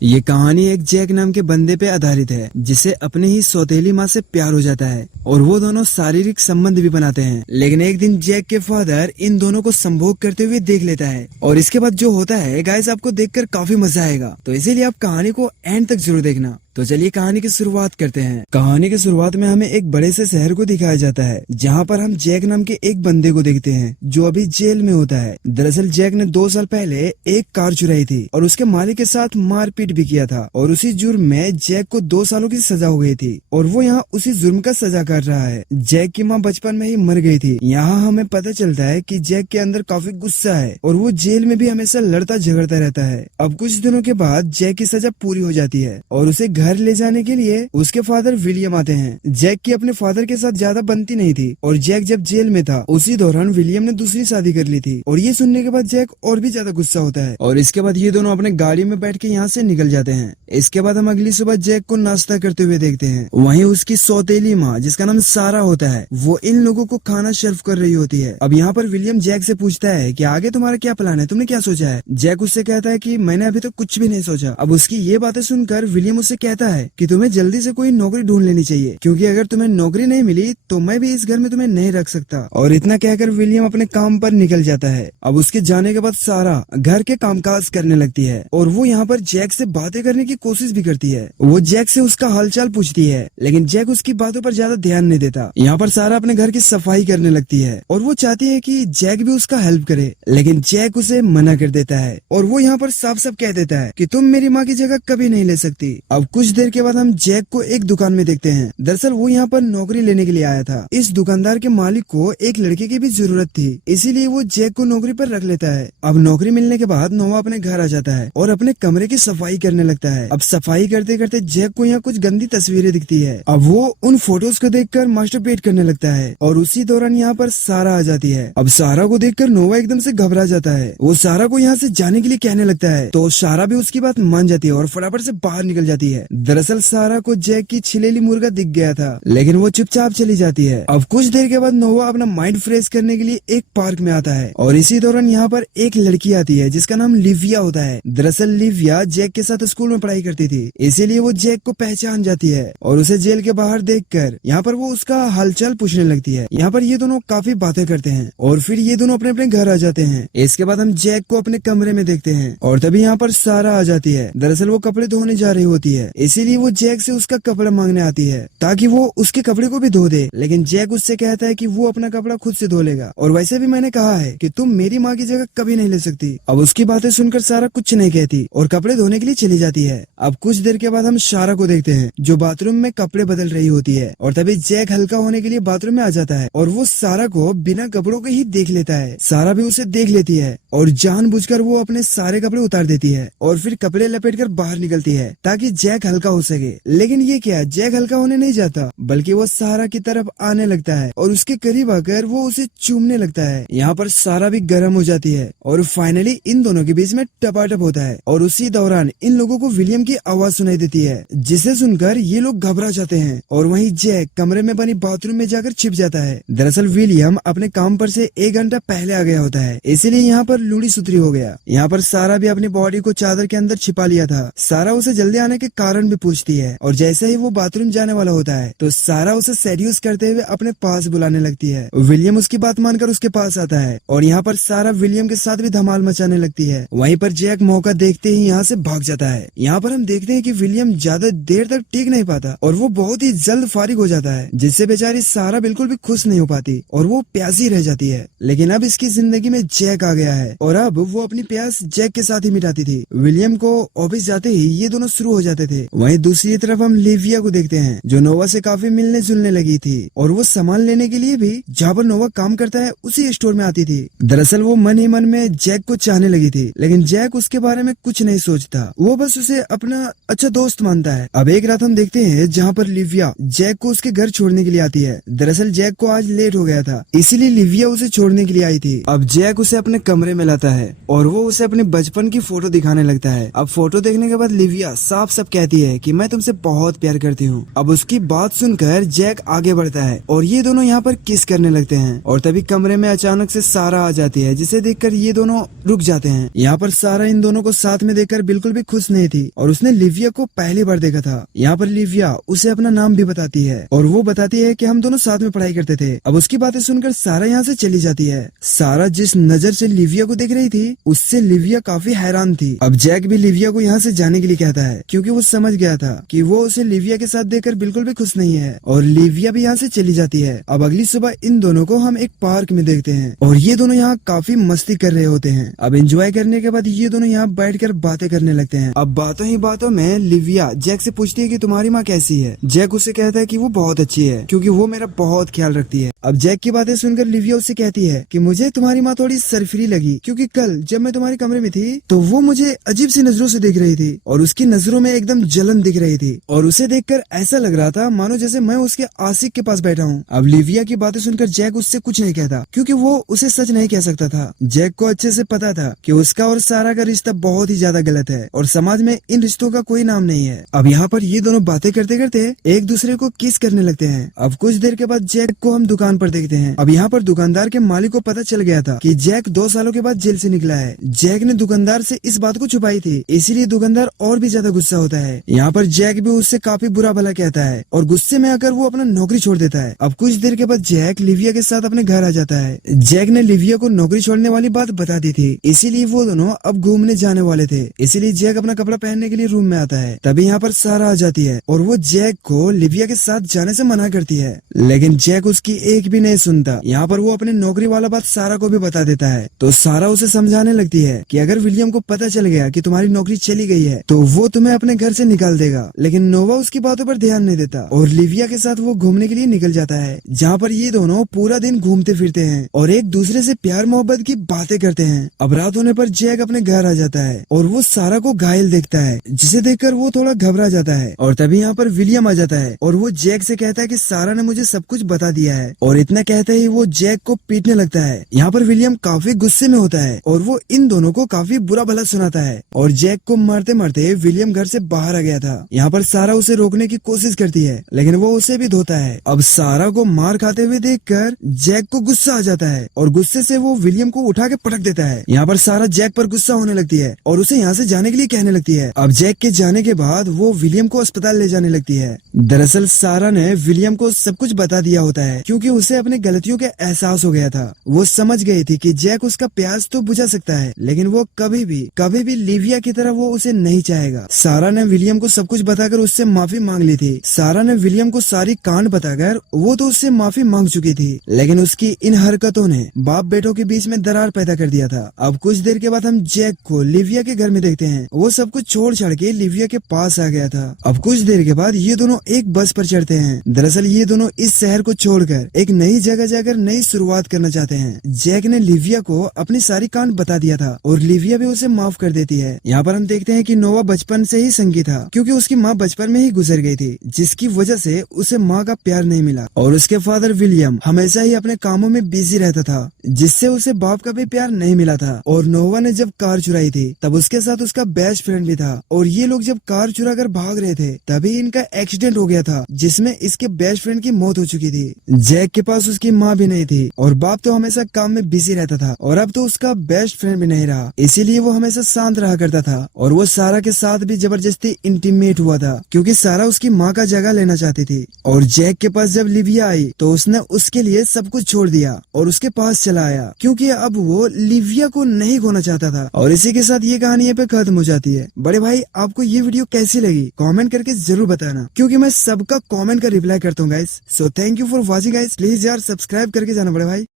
ये कहानी एक जैक नाम के बंदे पे आधारित है जिसे अपने ही सौतेली माँ से प्यार हो जाता है और वो दोनों शारीरिक संबंध भी बनाते हैं। लेकिन एक दिन जैक के फादर इन दोनों को संभोग करते हुए देख लेता है और इसके बाद जो होता है गाइस आपको देखकर काफी मजा आएगा, तो इसीलिए आप कहानी को एंड तक जरूर देखना। तो चलिए कहानी की शुरुआत करते हैं। कहानी की शुरुआत में हमें एक बड़े से शहर को दिखाया जाता है जहाँ पर हम जैक नाम के एक बंदे को देखते हैं जो अभी जेल में होता है। दरअसल जैक ने 2 साल पहले एक कार चुराई थी और उसके मालिक के साथ मारपीट भी किया था और उसी जुर्म में जैक को 2 सालों की सजा हो गई थी और वो यहाँ उसी जुर्म का सजा काट रहा है। जैक की माँ बचपन में ही मर गई थी। यहाँ हमें पता चलता है कि जैक के अंदर काफी गुस्सा है और वो जेल में भी हमेशा लड़ता झगड़ता रहता है। अब कुछ दिनों के बाद जैक की सजा पूरी हो जाती है और उसे घर ले जाने के लिए उसके फादर विलियम आते हैं। जैक की अपने फादर के साथ ज्यादा बनती नहीं थी और जैक जब जेल में था उसी दौरान विलियम ने दूसरी शादी कर ली थी और ये सुनने के बाद जैक और भी ज्यादा गुस्सा होता है और इसके बाद ये दोनों अपने गाड़ी में बैठ के यहाँ से निकल जाते हैं। इसके बाद हम अगली सुबह जैक को नाश्ता करते हुए देखते हैं। वहीं उसकी सौतेली माँ जिसका नाम सारा होता है वो इन लोगों को खाना सर्व कर रही होती है। अब यहाँ पर विलियम जैक से पूछता है कि आगे तुम्हारा क्या प्लान है, तुमने क्या सोचा है। जैक उससे कहता है कि मैंने अभी तक कुछ भी नहीं सोचा। अब उसकी ये बातें सुनकर विलियम उससे कहता है कि तुम्हें जल्दी से कोई नौकरी ढूंढ लेनी चाहिए क्योंकि अगर तुम्हें नौकरी नहीं मिली तो मैं भी इस घर में तुम्हें नहीं रख सकता। और इतना कहकर विलियम अपने काम पर निकल जाता है। अब उसके जाने के बाद सारा घर के कामकाज करने लगती है और वो यहाँ पर जैक से बातें करने की कोशिश भी करती है। वो जैक से उसका हालचाल पूछती है लेकिन जैक उसकी बातों पर ज्यादा ध्यान नहीं देता। यहाँ पर सारा अपने घर की सफाई करने लगती है और वो चाहती है कि जैक भी उसका हेल्प करे लेकिन जैक उसे मना कर देता है और वो यहाँ पर साफ साफ कह देता है कि तुम मेरी माँ की जगह कभी नहीं ले सकती। अब कुछ देर के बाद हम जैक को एक दुकान में देखते हैं। दरअसल वो यहाँ पर नौकरी लेने के लिए आया था। इस दुकानदार के मालिक को एक लड़के की भी जरूरत थी इसीलिए वो जैक को नौकरी पर रख लेता है। अब नौकरी मिलने के बाद नोवा अपने घर आ जाता है और अपने कमरे की सफाई करने लगता है। अब सफाई करते करते जैक को यहाँ कुछ गंदी तस्वीरें दिखती है। अब वो उन फोटोज को देखकर मास्टरबेट करने लगता है और उसी दौरान यहाँ पर सारा आ जाती है। अब सारा को देखकर नोवा एकदम से घबरा जाता है। वो सारा को यहाँ से जाने के लिए कहने लगता है तो सारा भी उसकी बात मान जाती है और फटाफट से बाहर निकल जाती है। दरअसल सारा को जैक की छिलेली मुर्गा दिख गया था लेकिन वो चुपचाप चली जाती है। अब कुछ देर के बाद नोवा अपना माइंड फ्रेश करने के लिए एक पार्क में आता है और इसी दौरान यहाँ पर एक लड़की आती है जिसका नाम लिविया होता है। दरअसल लिविया जैक के साथ स्कूल में पढ़ाई करती थी इसीलिए वो जैक को पहचान जाती है और उसे जेल के बाहर देखकर यहाँ पर वो उसका हालचाल पूछने लगती है। यहाँ पर ये दोनों काफी बातें करते हैं और फिर ये दोनों अपने अपने घर आ जाते हैं। इसके बाद हम जैक को अपने कमरे में देखते हैं और तभी यहाँ पर सारा आ जाती है। दरअसल वो कपड़े धोने जा रही होती है इसीलिए वो जैक से उसका कपड़ा मांगने आती है ताकि वो उसके कपड़े को भी धो दे लेकिन जैक उससे कहता है कि वो अपना कपड़ा खुद से धो लेगा और वैसे भी मैंने कहा है कि तुम मेरी माँ की जगह कभी नहीं ले सकती। अब उसकी बातें सुनकर सारा कुछ नहीं कहती और कपड़े धोने के लिए चली जाती है। अब कुछ देर के बाद हम सारा को देखते हैं जो बाथरूम में कपड़े बदल रही होती है और तभी जैक हल्का होने के लिए बाथरूम में आ जाता है और वो सारा को बिना कपड़ों के ही देख लेता है। सारा भी उसे देख लेती है और जानबूझकर वो अपने सारे कपड़े उतार देती है और फिर कपड़े लपेटकर बाहर निकलती है ताकि जैक हल्का हो सके। लेकिन ये क्या, जैक हल्का होने नहीं जाता बल्कि वो सारा की तरफ आने लगता है और उसके करीब आकर वो उसे चूमने लगता है। यहाँ पर सारा भी गर्म हो जाती है और फाइनली इन दोनों के बीच में टपाटप होता है और उसी दौरान इन लोगों को विलियम की आवाज सुनाई देती है जिसे सुनकर ये लोग घबरा जाते हैं और वहीं जैक कमरे में बनी बाथरूम में जाकर छिप जाता है। दरअसल विलियम अपने काम पर से 1 घंटा पहले आ गया होता है इसीलिए यहाँ पर लूड़ी सुतरी हो गया। यहाँ पर सारा भी अपनी बॉडी को चादर के अंदर छिपा लिया था। सारा उसे जल्दी आने के कारण भी पूछती है और जैसे ही वो बाथरूम जाने वाला होता है तो सारा उसे सेड्यूस करते हुए अपने पास बुलाने लगती है। विलियम उसकी बात मानकर उसके पास आता है और यहाँ पर सारा विलियम के साथ भी धमाल मचाने लगती है। वहीं पर जैक मौका देखते ही यहाँ से भाग जाता है। यहाँ पर हम देखते हैं कि विलियम ज्यादा देर तक टिक नहीं पाता और वो बहुत ही जल्द फारिग हो जाता है जिससे बेचारी सारा बिल्कुल भी खुश नहीं हो पाती और वो प्यासी रह जाती है। लेकिन अब इसकी जिंदगी में जैक आ गया है और अब वो अपनी प्यास जैक के साथ ही मिटाती थी। विलियम को ऑफिस जाते ही ये दोनों शुरू हो जाते थे। वहीं दूसरी तरफ हम लिविया को देखते हैं जो नोवा से काफी मिलने जुलने लगी थी और वो सामान लेने के लिए भी जहाँ पर नोवा काम करता है उसी स्टोर में आती थी। दरअसल वो मन ही मन में जैक को चाहने लगी थी लेकिन जैक उसके बारे में कुछ नहीं सोचता, वो बस उसे अपना अच्छा दोस्त मानता है। अब एक रात हम देखते हैं जहाँ पर लिविया जैक को उसके घर छोड़ने के लिए आती है। दरअसल जैक को आज लेट हो गया था इसीलिए लिविया उसे छोड़ने के लिए आई थी। अब जैक उसे अपने कमरे में लाता है और वो उसे अपने बचपन की फोटो दिखाने लगता है। अब फोटो देखने के बाद लिविया साफ साफ कह कहती है कि मैं तुमसे बहुत प्यार करती हूँ। अब उसकी बात सुनकर जैक आगे बढ़ता है और ये दोनों यहाँ पर किस करने लगते हैं और तभी कमरे में अचानक से सारा आ जाती है, जिसे देखकर ये दोनों रुक जाते हैं। यहाँ पर सारा इन दोनों को साथ में देखकर बिल्कुल भी खुश नहीं थी और उसने लिविया को पहली बार देखा था। यहाँ पर लिविया उसे अपना नाम भी बताती है और वो बताती है कि हम दोनों साथ में पढ़ाई करते थे। अब उसकी बातें सुनकर सारा यहाँ से चली जाती है। सारा जिस नजर से लिविया को देख रही थी उससे लिविया काफी हैरान थी। अब जैक भी लिविया को यहाँ से जाने के लिए कहता है क्योंकि वो समझ गया था कि वो उसे लिविया के साथ देखकर बिल्कुल भी खुश नहीं है और लिविया भी यहाँ से चली जाती है। अब अगली सुबह इन दोनों को हम एक पार्क में देखते हैं और ये दोनों यहाँ काफी मस्ती कर रहे होते हैं। अब एंजॉय करने के बाद ये दोनों यहाँ बैठकर बातें करने लगते हैं। अब बातों ही बातों में लिविया जैक से पूछती है कि तुम्हारी माँ कैसी है। जैक उसे कहता है कि वो बहुत अच्छी है क्योंकि वो मेरा बहुत ख्याल रखती है। अब जैक की बातें सुनकर लिविया उससे कहती है कि मुझे तुम्हारी माँ थोड़ी सरफरी लगी क्योंकि कल जब मैं तुम्हारे कमरे में थी तो वो मुझे अजीब सी नजरों से देख रही थी और उसकी नजरों में एकदम जलन दिख रही थी और उसे देखकर ऐसा लग रहा था मानो जैसे मैं उसके आशिक के पास बैठा हूँ। अब लिविया की बातें सुनकर जैक उससे कुछ नहीं कहता क्योंकि वो उसे सच नहीं कह सकता था। जैक को अच्छे से पता था कि उसका और सारा का रिश्ता बहुत ही ज्यादा गलत है और समाज में इन रिश्तों का कोई नाम नहीं है। अब यहाँ पर ये दोनों बातें करते करते एक दूसरे को किस करने लगते हैं। अब कुछ देर के बाद जैक को हम दुकान पर देखते हैं। अब यहाँ पर दुकानदार के मालिक को पता चल गया था कि जैक 2 सालों के बाद जेल से निकला है। जैक ने दुकानदार से इस बात को छुपाई थी, इसीलिए दुकानदार और भी ज्यादा गुस्सा होता है। यहाँ पर जैक भी उससे काफी बुरा भला कहता है और गुस्से में आकर वो अपना नौकरी छोड़ देता है। अब कुछ देर के बाद जैक लिविया के साथ अपने घर आ जाता है। जैक ने लिविया को नौकरी छोड़ने वाली बात बता दी थी, इसीलिए वो दोनों अब घूमने जाने वाले थे। इसीलिए जैक अपना कपड़ा पहनने के लिए रूम में आता है। तभी यहाँ पर सारा आ जाती है और वो जैक को लिविया के साथ जाने से मना करती है, लेकिन जैक उसकी एक भी नहीं सुनता। यहाँ पर वो अपने नौकरी वाला बात सारा को भी बता देता है तो सारा उसे समझाने लगती है कि अगर विलियम को पता चल गया कि तुम्हारी नौकरी चली गई है तो वो तुम्हें अपने घर से निकाल देगा। लेकिन नोवा उसकी बातों पर ध्यान नहीं देता और लिविया के साथ वो घूमने के लिए निकल जाता है, जहाँ पर ये दोनों पूरा दिन घूमते फिरते हैं और एक दूसरे से प्यार मोहब्बत की बातें करते हैं। अब रात होने पर जैक अपने घर आ जाता है और वो सारा को घायल देखता है, जिसे देखकर वो थोड़ा घबरा जाता है और तभी यहाँ पर विलियम आ जाता है और वो जैक से कहता है कि सारा ने मुझे सब कुछ बता दिया है और इतना कहते ही वो जैक को पीटने लगता है। यहाँ पर विलियम काफी गुस्से में होता है और वो इन दोनों को काफी बुरा भला सुनाता है और जैक को मारते मारते विलियम घर से बाहर आ गया था। यहाँ पर सारा उसे रोकने की कोशिश करती है लेकिन वो उसे भी धोता है। अब सारा को मार खाते हुए देखकर जैक को गुस्सा आ जाता है और गुस्से से वो विलियम को उठा के पटक देता है। यहाँ पर सारा जैक पर गुस्सा होने लगती है और उसे यहाँ से जाने के लिए कहने लगती है। अब जैक के जाने के बाद वो विलियम को अस्पताल ले जाने लगती है। दरअसल सारा ने विलियम को सब कुछ बता दिया होता है क्योंकि उसे अपनी गलतियों का एहसास हो गया था। वो समझ गई थी कि जैक उसका प्यास तो बुझा सकता है लेकिन वो कभी भी लिविया की तरह वो उसे नहीं चाहेगा। सारा ने विलियम को सब कुछ बताकर उससे माफी मांग ली थी। सारा ने विलियम को सारी कांड बताकर वो तो उससे माफी मांग चुकी थी, लेकिन उसकी इन हरकतों ने बाप बेटों के बीच में दरार पैदा कर दिया था। अब कुछ देर के बाद हम जैक को लिविया के घर में देखते हैं। वो सब कुछ छोड़ छाड़ के लिविया के पास आ गया था। अब कुछ देर के बाद ये दोनों एक बस पर चढ़ते हैं। दरअसल ये दोनों इस शहर को छोड़कर एक नई जगह जाकर नई शुरुआत करना चाहते हैं। जैक ने लिविया को अपनी सारी कांड बता दिया था और लिविया भी उसे माफ कर देती है। यहाँ पर हम देखते हैं कि नोवा बचपन से ही संगी था क्योंकि उसकी माँ बचपन में ही गुजर गई थी, जिसकी वजह से उसे माँ का प्यार नहीं मिला और उसके फादर विलियम हमेशा ही अपने कामों में बिजी रहता था, जिससे उसे बाप का भी प्यार नहीं मिला था। और नोवा ने जब कार चुराई थी तब उसके साथ उसका बेस्ट फ्रेंड भी था और ये लोग जब कार चुरा कर भाग रहे थे तभी इनका एक्सीडेंट हो गया था, जिसमें इसके बेस्ट फ्रेंड की मौत हो चुकी थी। जैक के पास उसकी माँ भी नहीं थी और बाप तो हमेशा काम में बिजी रहता था और अब तो उसका बेस्ट फ्रेंड भी नहीं रहा, इसीलिए वो हमेशा शांत रहा करता था और वो सारा के साथ भी जबरदस्ती इंटीमेट हुआ था क्योंकि सारा उसकी माँ का जगह लेना चाहती थी। और जैक के पास जब लिविया आई तो उसने उसके लिए सब कुछ छोड़ दिया और उसके पास चला आया क्योंकि अब वो लिविया को नहीं खोना चाहता था। और इसी के साथ ये कहानी यहाँ पे खत्म हो जाती है। बड़े भाई, आपको ये वीडियो कैसी लगी कमेंट करके जरूर बताना क्योंकि मैं सबका कमेंट का रिप्लाई करता हूँ guys. So thank you for watching guys. Please यार सब्सक्राइब करके जाना बड़े भाई।